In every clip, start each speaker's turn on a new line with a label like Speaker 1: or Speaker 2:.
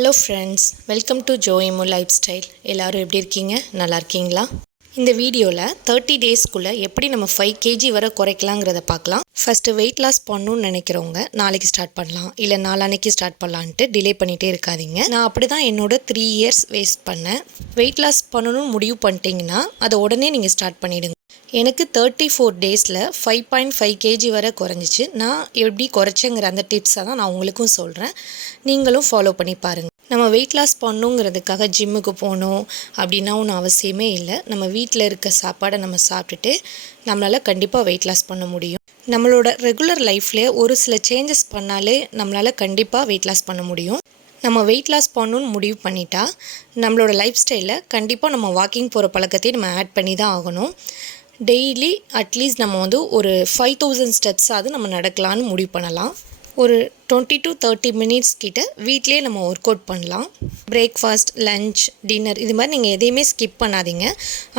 Speaker 1: hello friends welcome to ஜோயிமு life style எல்லோரும் எப்படி இருக்கீங்க நல்லா இருக்கீங்களா இந்த வீடியோவில் தேர்ட்டி டேஸ்க்குள்ளே எப்படி நம்ம ஃபைவ் கேஜி வரை குறைக்கலாங்கிறத பார்க்கலாம் ஃபஸ்ட்டு வெயிட் லாஸ் பண்ணணும்னு நினைக்கிறவங்க நாளைக்கு ஸ்டார்ட் பண்ணலாம் இல்லை நாளானைக்கு ஸ்டார்ட் பண்ணலான்ட்டு டிலே பண்ணிகிட்டே இருக்காதிங்க நான் அப்படி தான் என்னோட த்ரீ இயர்ஸ் வேஸ்ட் பண்ணேன் வெயிட் லாஸ் பண்ணணும்னு முடிவு பண்ணிட்டீங்கன்னா அதை உடனே நீங்கள் ஸ்டார்ட் பண்ணிவிடுங்க எனக்கு தேர்ட்டி ஃபோர் டேஸில் ஃபைவ் பாயிண்ட் ஃபைவ் கேஜி வரை குறைஞ்சிச்சு நான் எப்படி குறைச்சேங்கிற அந்த டிப்ஸை தான் நான் உங்களுக்கும் சொல்கிறேன் நீங்களும் ஃபாலோ பண்ணி பாருங்கள் நம்ம வெயிட் லாஸ் பண்ணுங்கிறதுக்காக ஜிம்முக்கு போகணும் அப்படின்னா ஒன்றும் அவசியமே இல்லை நம்ம வீட்டில் இருக்க சாப்பாடை நம்ம சாப்பிட்டுட்டு நம்மளால் கண்டிப்பாக வெயிட் லாஸ் பண்ண முடியும் நம்மளோட ரெகுலர் லைஃப்பில் ஒரு சில சேஞ்சஸ் பண்ணாலே நம்மளால் கண்டிப்பாக வெயிட் லாஸ் பண்ண முடியும் நம்ம வெயிட் லாஸ் பண்ணணும்னு முடிவு பண்ணிட்டா நம்மளோட லைஃப் ஸ்டைலில் கண்டிப்பாக நம்ம வாக்கிங் போகிற பழக்கத்தையும் நம்ம ஆட் பண்ணி தான் ஆகணும் டெய்லி அட்லீஸ்ட் நம்ம வந்து ஒரு ஃபைவ் தௌசண்ட் ஸ்டெப்ஸாவது நம்ம நடக்கலான்னு முடிவு பண்ணலாம் ஒரு டுவெண்ட்டி டு தேர்ட்டி மினிட்ஸ் கிட்ட வீட்லேயே நம்ம ஒர்க் அவுட் பண்ணலாம் பிரேக்ஃபாஸ்ட் லஞ்ச் டின்னர் இது மாதிரி நீங்கள் எதையுமே ஸ்கிப் பண்ணாதீங்க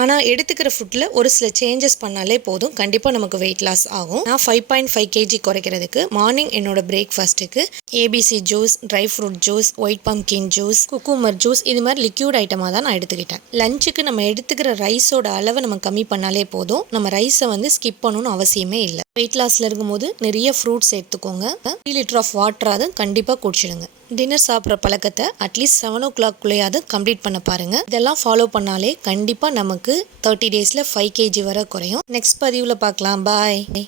Speaker 1: ஆனால் எடுத்துக்கிற ஃபுட்டில் ஒரு சில சேஞ்சஸ் பண்ணாலே போதும் கண்டிப்பாக நமக்கு வெயிட் லாஸ் ஆகும் நான் ஃபைவ் பாயிண்ட் ஃபைவ் கேஜி குறைக்கிறதுக்கு மார்னிங் என்னோட பிரேக்ஃபாஸ்ட்டுக்கு ABC juice dry fruit juice white pumpkin juice cucumber juice இது மாதிரி லிக்யூட் ஐட்டமாக தான் நான் எடுத்துக்கிட்டேன் லஞ்சுக்கு நம்ம எடுத்துக்கிற ரைஸோட அளவை நம்ம கம்மி பண்ணாலே போதும் நம்ம ரைஸை வந்து ஸ்கிப் பண்ணணும்னு அவசியமே இல்லை வெயிட் லாஸில் இருக்கும்போது நிறைய ஃப்ரூட்ஸ் எடுத்துக்கோங்க த்ரீ லிட்டர் ஆஃப் வாட்டராதும் கண்டிப்பாக குடிச்சிடுங்க டின்னர் சாப்பிட்ற பழக்கத்தை அட்லீஸ்ட் செவன் ஓ கிளாக்குள்ளேயாவது கம்ப்ளீட் பண்ண பாருங்கள் இதெல்லாம் ஃபாலோ பண்ணாலே கண்டிப்பாக நமக்கு தேர்ட்டி டேஸில் ஃபைவ் கேஜி வர குறையும் நெக்ஸ்ட் பதிவில் பார்க்கலாம் பாய்